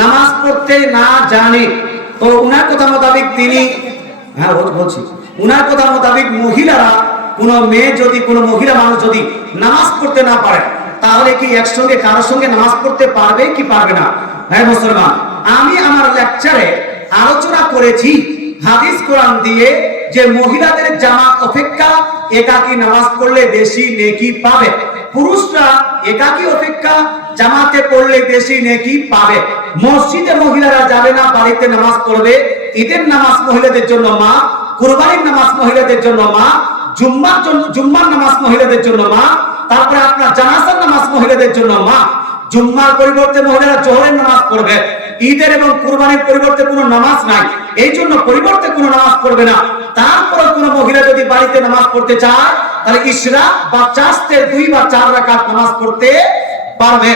নামাজ পড়তে না জানে, তো উনার কথা মোতাবেক তিনি বলছি উনার কথা মোতাবেক মহিলারা, কোনো মেয়ে যদি, কোনো মহিলা মানুষ যদি নামাজ পড়তে না পারে, তাহলে কি একসঙ্গে কারোর সঙ্গে নামাজ পড়তে পারবে কি পারবে না? হ্যাঁ মুসলমান, আমি আমার লেকচারে আলোচনা করেছি হাদিস কোরআন দিয়ে যে মহিলাদের জামাত অপেক্ষা একাকী নামাজ পড়লে বেশি নেকি পাবে, পুরুষরা একাকী অপেক্ষা জামাতে পড়লে বেশি নেকি পাবে। মসজিদে মহিলারা যাবে না, বাড়িতে নামাজ পড়বে। ঈদের নামাজ মহিলাদের জন্য মা, কুরবানির নামাজ মহিলাদের জন্য মা, জুম্মার নামাজ মহিলাদের জন্য মা, তারপরে আপনার জানাজার নামাজ মহিলাদের জন্য মা। জুম্মার পরিবর্তে মহিলারা জোহরের নামাজ পড়বে। ঈদের এবং কুরবানির পরিবর্তে কোনো নামাজ নাই, এই জন্য পরিবর্তে কোনো নামাজ পড়বে না। তারপরে কোনো মহিলা যদি বাড়িতে নামাজ পড়তে চায়, তাহলে ইশরাক বা চাষতে 2 বা 4 রাকাত নামাজ পড়তে পারবে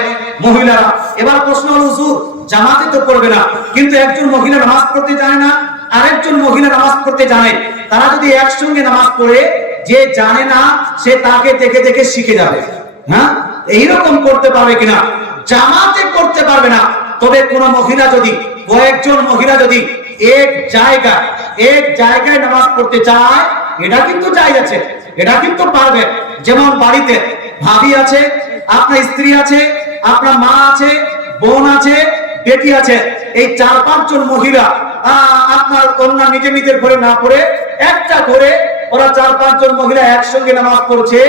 মহিলারা। এবার প্রশ্ন হলো, হুজুর জামাতে তো পড়বে না, কিন্তু একজন মহিলা নামাজ পড়তে জানে না, আরেকজন মহিলা নামাজ পড়তে জানে, তারা যদি একসঙ্গে নামাজ পড়ে, যে জানে না সে তাকে দেখে দেখে শিখে যাবে। হ্যাঁ, এইরকম করতে পারবে কিনা? জামাতে করতে পারবে না। তবে কোন মহিলা যদি, কয়েকজন মহিলা যদি এক জায়গায় নামাজ পড়তে চায়, এটা কিন্তু জায়েজ আছে, এটা কিন্তু পারবে। যেমন বাড়িতে ভাবি আছে, আপনার স্ত্রী আছে, আপনার মা আছে, বোন আছে, বেটি আছে, এই 4-5 জন মহিলা আপনার কন্যা নিজের ঘরে না পড়ে একটা ঘরে ওরা 4-5 জন মহিলা একসঙ্গে নামাজ পড়ছে,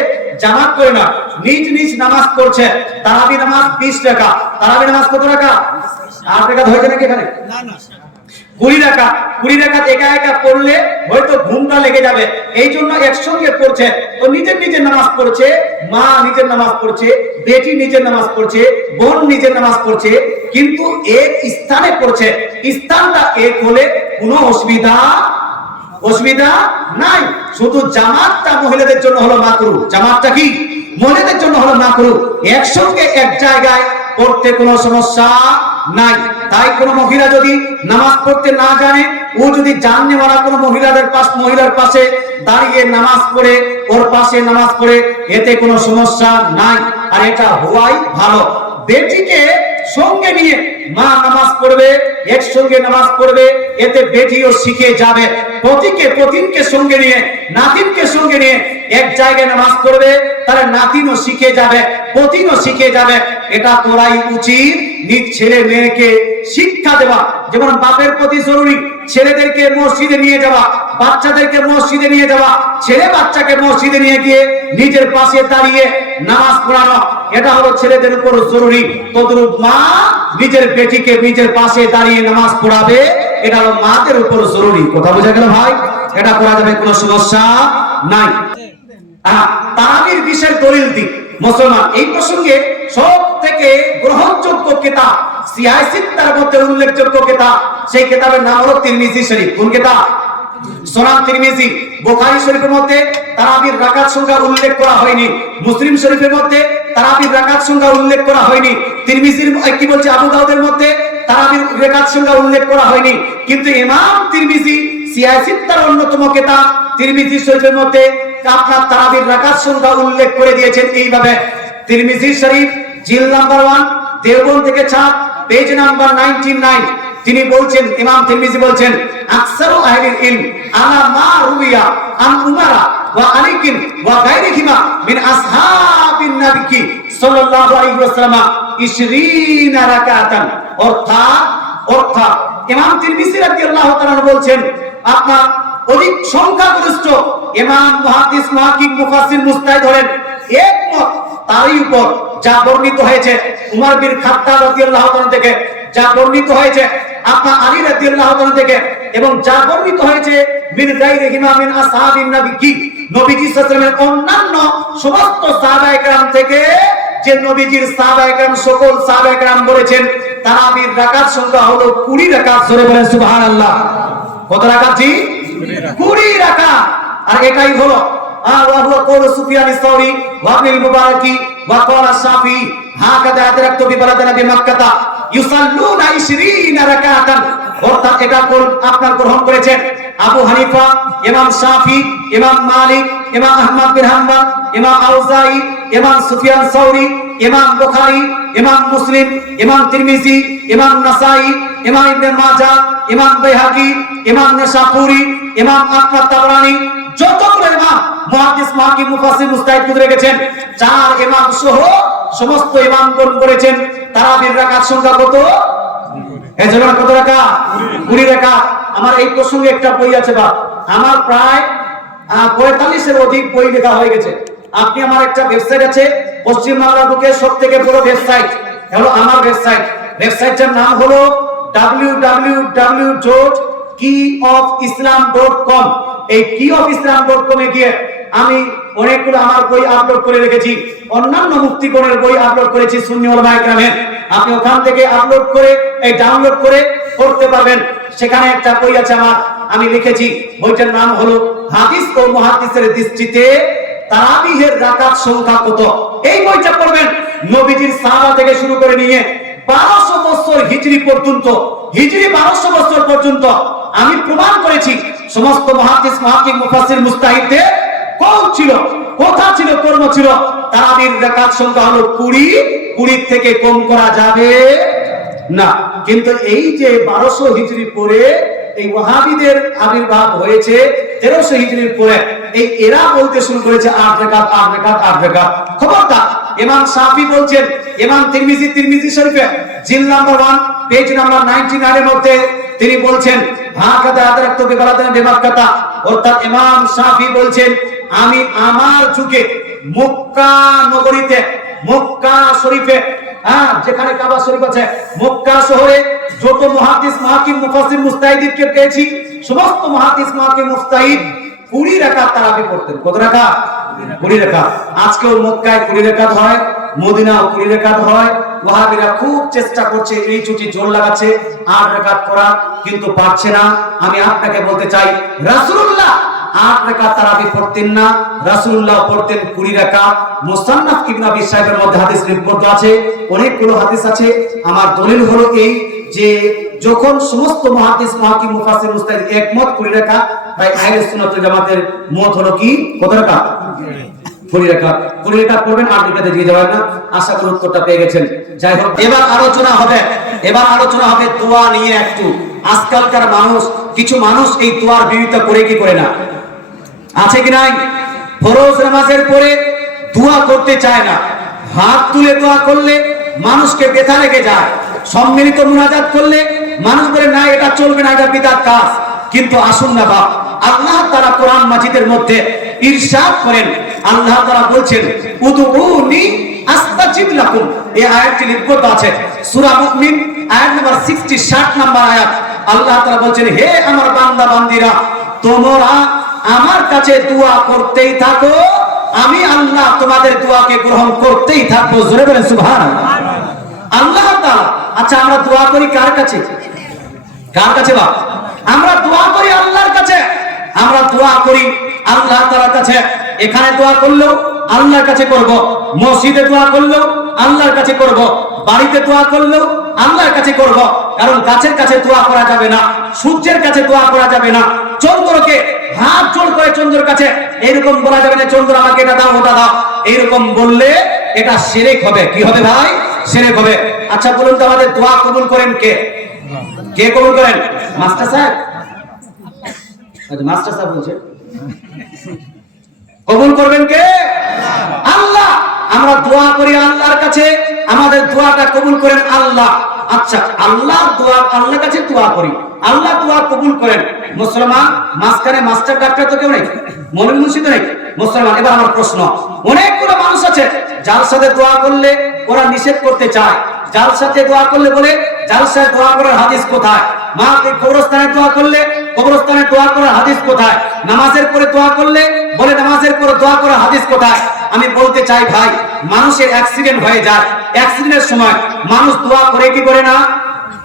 জামাত করে না, নিজ নামাজ পড়ছে। তারাবি নামাজ 20 টাকা। তারাবি নামাজ কত টাকা? 8 টাকা হয়েছে নাকি এখানে? না 20 টাকা একা পড়লে হয়তো ঘুমটা লেগে যাবে, এই জন্য একসঙ্গে পড়ছে। তো নিজের নামাজ পড়ছে, মা নিজের নামাজ পড়ছে, বেটি নিজের নামাজ পড়ছে, বোন নিজের নামাজ পড়ছে, কিন্তু এক স্থানে পড়ছে। স্থানটা এক হলে কোনো অসুবিধা নাই। শুধু জামাতটা মহিলাদের জন্য হলো মাকরুহ। জামাতটা কি মহিলাদের জন্য হলো মাকরুহ। একসঙ্গে এক জায়গায় পড়তে কোনো সমস্যা নাই। তাই কোনো মহিলা যদি নামাজ পড়তে না জানে, ও যদি জানে ওরা কোনো মহিলার পাশে দাঁড়িয়ে নামাজ পড়ে, ওর পাশে নামাজ পড়ে, এতে কোনো সমস্যা নাই, আর এটা হওয়াই ভালো। বেটিকে সঙ্গে নিয়ে মা নামাজ পড়বে, একসঙ্গে নামাজ পড়বে, এতে বেটিও শিখে যাবে। পতিনকে সঙ্গে নিয়ে, নাতিনকে সঙ্গে নিয়ে এক জায়গায় নামাজ পড়বে, তাহলে নাতিনও শিখে যাবে, পতিনও শিখে যাবে। এটা করাই উচিত। নিজ ছেলে মেয়েকে শিক্ষা দেওয়া, যেমন বাপের প্রতি জরুরি ছেলেদেরকে মসজিদে নিয়ে যাওয়া, বাচ্চাদেরকে মসজিদে নিয়ে যাওয়া, ছেলে বাচ্চাকে মসজিদে নিয়ে গিয়ে নিজের পাশে দাঁড়িয়ে নামাজ পড়ানো, এটা হলো ছেলেদের উপর জরুরি। তদ্রূপ মা নিজের বেটিকে নিজের পাশে দাঁড়িয়ে নামাজ পড়াবে, এটা হলো মাদের উপর জরুরি। কথা বোঝা গেল ভাই? এটা করা যাবে, কোনো সমস্যা নাই। তারাবির বিশেষ দলিল দিক মুসলমান। এই প্রসঙ্গে সব থেকে গ্রহণযোগ্য কিতাব, সিয়াসিত্তার মধ্যে উল্লেখযোগ্য কিতাব, সেই কিতাবের নাম হলো তিরমিজি শরীফ। কোন কিতাব? সুনান তিরমিজি। বুখারী শরীফের মধ্যে তারাবির রাকাত সংখ্যা উল্লেখ করা হয়নি। মুসলিম শরীফের মধ্যে তারাবির রাকাত সংখ্যা উল্লেখ করা হয়নি। তিরমিজির কি বলছে, আবু দাউদের মধ্যে তারাবির রাকাত সংখ্যা উল্লেখ করা হয়নি। কিন্তু ইমাম তিরমিজি সিয়াসিত্তার অন্যতম কিতাব তিরমিজি শরীফের মধ্যে আপনার তারাবির রাকাত সংখ্যা উল্লেখ করে দিয়েছেন এইভাবে। তিরমিজি শরীফ জিল নাম্বার 1 দেওবন্দ থেকে ছাপ, পেজ নাম্বার 99। তিনি বলছেন, ইমাম তিরমিজি বলছেন, আকসারু আহলিল ইলম আলা মা রুবিয়া আন উমারা ওয়া আলিকিন ওয়া গায়রিহিমা মিন আসহাবিন নবী সাল্লাল্লাহু আলাইহি ওয়াসাল্লাম 20 রাকাতান। অর্থাৎ ইমাম তিরমিজি রাদিয়াল্লাহু তাআলা বলছেন, আপনার অধিক সংখ্যাগরিষ্ঠ ইমাম, মুহাদ্দিস, মুহাক্কিক, মুফাসসির, মুজতাহিদ হলেন একমত তারই উপর যা বর্ণিত হয়েছে উমর বিন খাত্তাব রাদিয়াল্লাহু তাআলা থেকে, যা বর্ণিত হয়েছে আপনার আলী রাদিয়াল্লাহু তাআলা থেকে, এবং যা বর্ণিত হয়েছে মিন গায়রিহিমা মিন আসহাবিন নবী, নবীজি সাল্লাল্লাহু আলাইহি ওয়াসাল্লামের অন্যান্য সমস্ত সাহাবায়ে কেরাম থেকে, যে নবীজির সাহাবায়ে কেরাম, সকল সাহাবায়ে কেরাম বলেছেন তারাবির রাকাত সংখ্যা হলো 20 রাকাত। জোরে বলেন সুবহানাল্লাহ। কত রাকাত জি? 20 রাকাত। আর এটাই হলো وهو قول سفيان الثوري وابن المبارك وقال الشافعي هكذا أدركت ببلدنا بمكة يصلون 20 ركعة। অর্থাৎ এটা আপনার গ্রহণ করেছেন আবু হানিফা, ইমাম শাফি, ইমাম মালিক, ইমাম আহমদ বিন হাম্বল, ইমাম আউজাই, ইমাম সুফিয়ান সাউরি, ইমাম বুখারী, ইমাম মুসলিম, ইমাম তিরমিজি, ইমাম নাসাই, ইমাম ইবনে মাজাহ, ইমাম বাইহাকি, ইমাম নাসাপুরি, ইমাম আহমদ তাবরানী, যতগুলো ইমাম মুহাদ্দিস, মুহাক্কিক, মুফাসসির, মুজতাহিদ খুঁজে রেখেছেন, 4 ইমাম সহ সমস্ত ইমামগণ বলেছেন তারাবির রাকাত সংখ্যা কত? এজন্য কত রাকাত? 20 রাকাত। আমার এই প্রসঙ্গে একটা বই আছে বা আমার প্রায় 45 এর অধিক বই লেখা হয়ে গেছে। আপনি আমার একটা ওয়েবসাইট আছে, পশ্চিম বাংলার বুকে সবথেকে বড় ওয়েবসাইট হলো আমার ওয়েবসাইট। ওয়েবসাইটটার নাম হলো www.keyofislam.com। এই keyofislam.com এ গিয়ে আমি অনেকগুলো আমার বই আপলোড করে রেখেছি, অন্যান্য মুফতিগণের বই আপলোড করেছি সুন্নি উলামায়ে কেরামের। আপনি ওখান থেকে আপলোড করে এই ডাউনলোড করে পড়তে পারবেন। সেখানে একটা বই আছে আমার, আমি লিখেছি, বইটার নাম হলো হাদিস ও মুহাদ্দিসের দৃষ্টিতে তারাবিহের রাকাত সংখ্যা কত। এই বইটা পড়বেন নবীজির সাহাবা থেকে শুরু করে নিয়ে 1200 বছর হিজরি পর্যন্ত, হিজরি 1200 বছর পর্যন্ত আমি প্রমাণ করেছি সমস্ত মুহাদ্দিস, মুহাক্কিক, মুফাসসির, মুজতাহিদদের কোন ছিল, কথা ছিল, কর্ম ছিল। তারাবির রাকাত সংখ্যা হলো 20 থেকে কম করা যাবে না। কিন্তু এই যে 1200 হিজরি পরে এই ওয়াহাবিদের আবির্ভাব হয়েছে 1300 হিজরির পরে, এই এরা বলতে শুরু করেছে 8 রাকাত, 8 রাকাত, 8 রাকাত। খবরদার, ইমাম শাফি বলছেন, ইমাম তিরমিজি, তিরমিজি শরীফে জিল নাম্বার 1 পেজ নাম্বার 99 এর মধ্যে তিনি বলছেন হাকাদা আদরাকতু বিবালাদান বিবাক্কাতা, অর্থাৎ ইমাম শাফি বলছেন আমি আমার যুগে মক্কা নগরীতে, মক্কা শরীফে, যেখানে কাবা শরীফ আছে, মক্কা শহরে যত মুহাদ্দিস, মুহাক্কিক, মুফাসসির, মুজতাহিদকে পেয়েছি, সমস্ত মুহাদ্দিস, মুহাক্কিক, মুজতাহিদ 20 রাকাত তারাবি পড়তেন। কত রাকাত? 20 রাকাত। আজকেও মক্কায় 20 রাকাত হয়, মদিনাও 20 রাকাত হয়। ওয়াহাবিরা খুব চেষ্টা করছে, এই ছুটি জোর লাগাচ্ছে 8 রাকাত করা, কিন্তু পারছে না। আমি আপনাকে বলতে চাই, রাসূলুল্লাহ 8 রাকাত তারাবি পড়তেন না, রাসূলুল্লাহ পড়তেন 20 রাকাত। মুসান্নাফ ইবনে আবি শাইবার মধ্যে হাদিস রিপোর্ট আছে, অনেকগুলো হাদিস আছে। আমার দলিল হলো এই যে যখন সমস্ত মুহাদ্দিস, মুহাক্কিক, মুফাসসির, মুজতাহিদ একমত 20 রাকাত, তাই আহলে সুন্নাত ওয়াল জামাতের মত হলো কি কত রাকাত? 20 রাকাত। 20 রাকাত পড়বেন, 8 রাকাতে দিয়ে যাবেন না। আশা করি উত্তরটা পেয়ে গেছেন। যাই হোক, এবার আলোচনা হবে দোয়া নিয়ে একটু। আজকালকার মানুষ, কিছু মানুষ এই দোয়ার বিরোধিতা করে কি করে না, আছে কি নাই? ফরজ নামাজের পরে দোয়া করতে চায় না, হাত তুলে দোয়া করলে মানুষকে ব্যথা লেগে যায়, সম্মিলিত মুনাজাত করলে মানুষ বলে না এটা চলবে না, এটা বিদআত কাজ। কিন্তু আসুন না বাপ, আল্লাহ তাআলা কোরআন মাজিদের মধ্যে ইরশাদ করেন, আল্লাহ তাআলা বলছেন উদউনি আস্তাজিব লাকুম। এই আয়াতটি লিপিবদ্ধ আছে সূরা মুমিন আয়াত নাম্বার 60 নাম্বার আয়াত। আল্লাহ তাআলা বলছেন, হে আমার বান্দা বান্দীরা, তোমরা আমার কাছে দোয়া করতেই থাকো, আমি আল্লাহ তোমাদের দোয়াকে গ্রহণ করতেই থাকবো। জোরে বলেন সুবহানাল্লাহ। আল্লাহ তাআলা, আচ্ছা আমরা দোয়া করি কার কাছে? কার কাছে বাপ? আমরা দোয়া করি আল্লাহর কাছে, আমরা দোয়া করি আল্লাহ তাআলার কাছে। এখানে দোয়া করলেও আল্লাহর কাছে করব, মসজিদে দোয়া করলেও আল্লাহর কাছে করব, বাড়িতে দোয়া করলেও আল্লাহর কাছে করব। কারণ গাছের কাছে দোয়া করা যাবে না, সূর্যের কাছে দোয়া করা যাবে না, চন্দ্রকে হাত জোড় করে চন্দ্রের কাছে এরকম বলা যাবে না, চন্দ্র আমাকে এটা দাও, ওটা দাও। এইরকম বললে এটা শিরক হবে। কি হবে ভাই? শিরক হবে। আচ্ছা বলুন তো, আমাদের দোয়া কবুল করেন কে? কে কবুল করেন? মাস্টার সাহেব? আচ্ছা মাস্টার সাহেব বলছে কবুল করবেন কে? আল্লাহ। আমরা দোয়া করি আল্লাহর কাছে, আমাদের দোয়াটা কবুল করেন আল্লাহ। আচ্ছা আল্লাহ দোয়া, আল্লাহর কাছে দোয়া করি, আল্লাহ দোয়া কবুল করেন। মুসলমান মাঝখানে মাস্টার ডাক্তার তো কেউ নেই, মৌলভী মুর্শিদ নেই, মুসলমান। এবার আমার প্রশ্ন, অনেকগুলো মানুষ আছে যার সাথে দোয়া করলে ওরা নিষেধ করতে চায়, যার সাথে দোয়া করলে বলে জালসায় দোয়া করার হাদিস কোথায়? মাকে কবরস্থানে দোয়া করলে কবরস্থানে দোয়া করার হাদিস কোথায়? নামাজের পরে দোয়া করলে বলে নামাজের পরে দোয়া করার হাদিস কোথায়? আমি বলতে চাই ভাই, মানুষের অ্যাক্সিডেন্ট হয়ে যায়, অ্যাক্সিডেন্টের সময় মানুষ দোয়া করে কি করে না?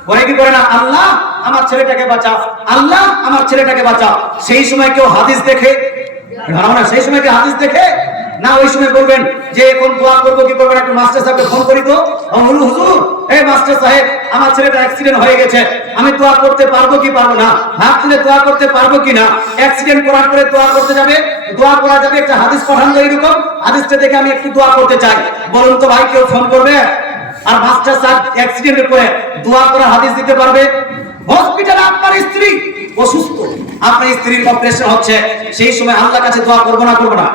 করে কি করে না? আল্লাহ আমার ছেলেটাকে বাঁচাও, আল্লাহ আমার ছেলেটাকে বাঁচাও। সেই সময় কেউ হাদিস দেখে? সেই সময় কেউ হাদিস দেখে? না ওই সময় বলবেন যে এখন দোয়া করবো কি করবেন, একটু মাস্টার সাহেবকে ফোন করি তো। হুজুর, এই মাস্টার সাহেব, আমার ছেলেটা অ্যাক্সিডেন্ট হয়ে গেছে, আমি দোয়া করতে পারবো কি পারবো না, হাত তুলে দোয়া করতে পারবো কি না। অ্যাক্সিডেন্ট করার পরে দোয়া করতে যাবে, দোয়া করা যাবে, একটা হাদিস পাঠান তো এইরকম, হাদিসটা দেখে আমি একটু দোয়া করতে চাই, বলুন তো ভাই, কেউ ফোন করবে? আর মাস্টার সাহেব অ্যাক্সিডেন্টের পরে দোয়া করার হাদিস দিতে পারবে? হসপিটালে আপনার স্ত্রী অসুস্থ, আপনার স্ত্রীর অপারেশন হচ্ছে, সেই সময় আল্লাহর কাছে দোয়া করবো না করবো না?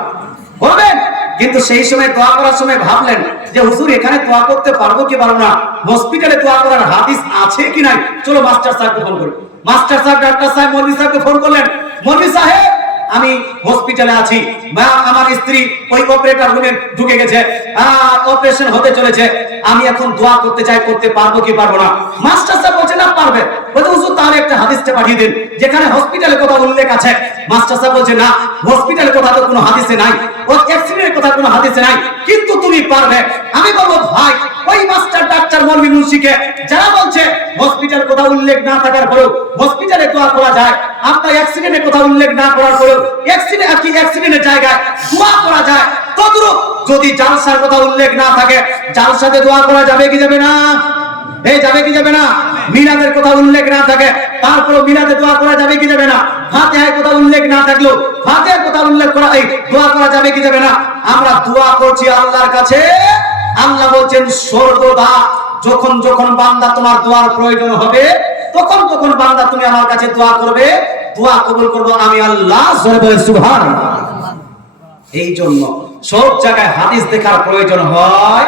করবেন। কিন্তু সেই সময় দোয়া করার সময় ভাবলেন যে হুজুর এখানে দোয়া করতে পারবো কি পারবো না, হসপিটালে দোয়া করার হাদিস আছে কি নাই, চলো মাস্টার সাহেবকে ফোন করি। মাস্টার সাহেব, ডাক্তার সাহেব, মৌলভী সাহেবকে ফোন করলেন, মৌলভী সাহেব আমি হসপিটালে আছি, আমার স্ত্রী ওই অপারেটর রুমে ঢুকে গেছে, অপারেশন হতে চলেছে, আমি এখন দোয়া করতে চাই, করতে পারবো কি পারবো না? মাস্টার সাহেব বলছে না পারবে। বলছে হুজুর তাহলে একটা হাদিসটা পাঠিয়ে দিন যেখানে হসপিটালের কথা উল্লেখ আছে। মাস্টার সাহেব বলছে না, হসপিটালের কথা তো কোনো হাদিসে নাই, ও অ্যাক্সিডেন্টের কথা কোনো হাদিসে নাই, কিন্তু তুমি পারবে। আমি বলবো ভাই, ওই মাস্টার, ডাক্তার, মৌলভী, মুন্সিকে যারা বলছে হসপিটালের কথা উল্লেখ না থাকার পরেও হসপিটালে দোয়া করা যায়, আপনার অ্যাক্সিডেন্টের কথা উল্লেখ না করার পরেও অ্যাক্সিডেন্টের জায়গায় দোয়া করা যায়, তদ্রূপ যদি জালসার কথা উল্লেখ না থাকে জালসাতে দোয়া করা যাবে কি যাবে না? এই যাবে কি যাবে না? মিলাদের কথা উল্লেখ না থাকে তারপরও মিলাদে দোয়া করা যাবে কি যাবে না? ফাতিহার কথা উল্লেখ না থাকলেও ফাতিহার কথা উল্লেখ করা, এই দোয়া করা যাবে কি যাবে না? আমরা দোয়া করছি আল্লাহর কাছে, আল্লাহ বলছেন সর্বদা যখন যখন বান্দা তোমার দোয়ার প্রয়োজন হবে তখন তখন বান্দা তুমি আমার কাছে দোয়া করবে, দোয়া কবুল করব আমি আল্লাহ। জোরে বলে সুবহানাল্লাহ। এই জন্য সব জায়গায় হাদিস দেখার প্রয়োজন হয়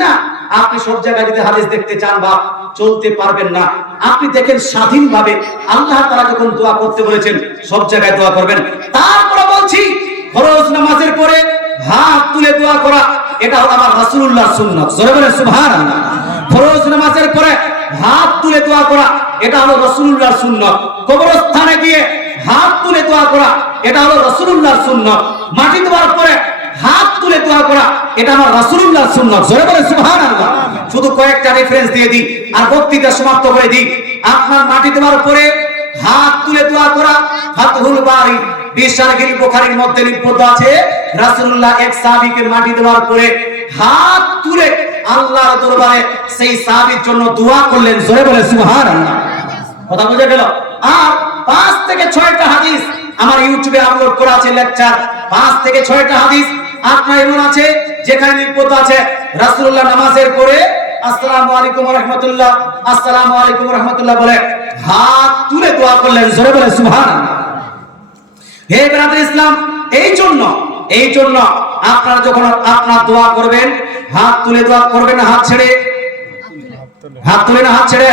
না। আপনি সব জায়গায় যদি হাদিস দেখতে চান বা চলতে পারবেন না, আপনি দেখেন স্বাধীনভাবে আল্লাহ তাআলা যখন দোয়া করতে বলেছেন সব জায়গায় দোয়া করবেন। তারপরে বলছি ফরজ নামাজের পরে হাত তুলে দোয়া করা, এটা হলো আমার রাসূলুল্লাহর সুন্নাত। জোরে বলেন সুবহানাল্লাহ। ফরজ নামাজের পরে হাত তুলে দোয়া করা, এটা হলো রাসূলুল্লাহর সুন্নাত। কবরস্থানে গিয়ে হাত তুলে দোয়া করা, এটা হলো রাসূলুল্লাহর সুন্নাত। মাটি দেওয়ার পরে হাত তুলে দোয়া করা, এটা আমার রাসূলুল্লাহর সুন্নাত। জোরে বলেন সুবহানাল্লাহ। শুধু কয়েকটা রেফারেন্স দিয়ে দিই আর বক্তৃতা সমাপ্ত করে দিই। আপনার মাটি দেওয়ার পরে হাত তুলে দোয়া করা, ফাতহুল বারী বিশারহিল বুখারীর মধ্যে লিপিবদ্ধ আছে, রাসূলুল্লাহ এক সাহাবীকে মাটি দেওয়ার পরে হাত তুলে আল্লাহর দরবারে সেই সাহাবীর জন্য দোয়া করলেন। জোরে বলে সুবহানাল্লাহ। কথা বুঝে গেল? আর 5 থেকে 6টা হাদিস আমার ইউটিউবে আপলোড করা আছে লেকচার, 5 থেকে 6টা হাদিস আপনার এমন আছে যেখানে লিপিবদ্ধ আছে রাসূলুল্লাহ নামাজের পরে আসসালামু আলাইকুম ওয়া রাহমাতুল্লাহ, আসসালামু আলাইকুম ওয়া রাহমাতুল্লাহ বলে হাত তুলে দোয়া করলেন। জোরে বলে সুবহানাল্লাহ। হে ব্রাদার ইসলাম, এই জন্য আপনারা যখন আপনার দোয়া করবেন হাত তুলে দোয়া করবেন না হাত ছেড়ে? হাত তুলে না হাত ছেড়ে?